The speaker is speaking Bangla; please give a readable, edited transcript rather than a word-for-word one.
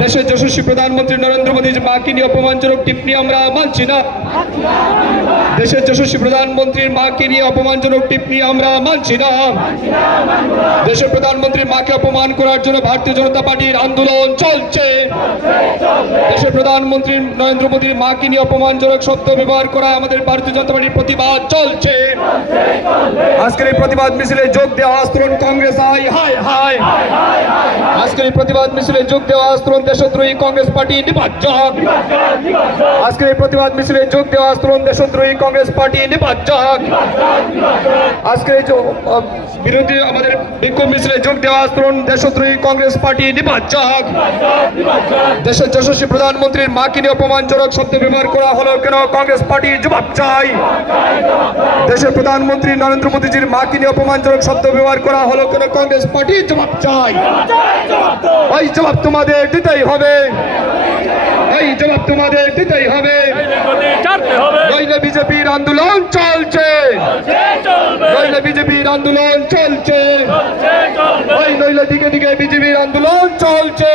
দেশের যশস্বী প্রধানমন্ত্রী নরেন্দ্র মোদীর মাকে নিয়ে অপমানজনক টিপ্পনি আমরা মানছি না। দেশের যশস্বী প্রধানমন্ত্রীর মাকে নিয়ে অপমানজনক টিপ্পনি আমরা মানছি না। দেশের প্রধানমন্ত্রীর মাকে অপমান করার জন্য ভারতীয় জনতা পার্টির আন্দোলন চলছে। দেশের প্রধানমন্ত্রী নরেন্দ্র মোদীর মাকে নিয়ে অপমানজনক শব্দ ব্যবহার করা আমাদের ভারতীয় জনতা পার্টির প্রতিবাদ চলছে। আজকের এই প্রতিবাদ মিছিলে যোগ দেওয়া আস্তরণ কংগ্রেস হাই হাই হাই। আজকের এই প্রতিবাদ মিছিলে যোগ দেওয়া আস্তরণ দেশদ্রোহী কংগ্রেস পার্টি নির্বাচক। আজকের এই প্রতিবাদ মিছিলে যোগ দেওয়া আস্তরণ দেশদ্রোহী কংগ্রেস পার্টি নির্বাচক। আজকের এই বিরোধী আমাদের বিক্ষোভ মিছিলে যোগ দেওয়া আস্তরণ দেশদ্রোহী কংগ্রেস পার্টি নির্বাচক। দেশের যশস্বী প্রধানমন্ত্রীর মাকে নিয়ে অপমানজনক শব্দ ব্যবহার করা হলো কেন? কংগ্রেস পার্টি জবাব চাই। দেশের প্রধানমন্ত্রী নরেন্দ্র মোদীজির মাকে নিয়ে অপমানজনক শব্দ ব্যবহার করা হলো কেন? কংগ্রেস পার্টি জবাব চাই। এই জবাব তোমাদের দিতেই হবে। এই জবাব তোমাদের দিতেই হবে। নইলে বিজেপির আন্দোলন চলছে। নইলে বিজেপির আন্দোলন চলছে। নইলে দিকে দিকে বিজেপির আন্দোলন চলছে।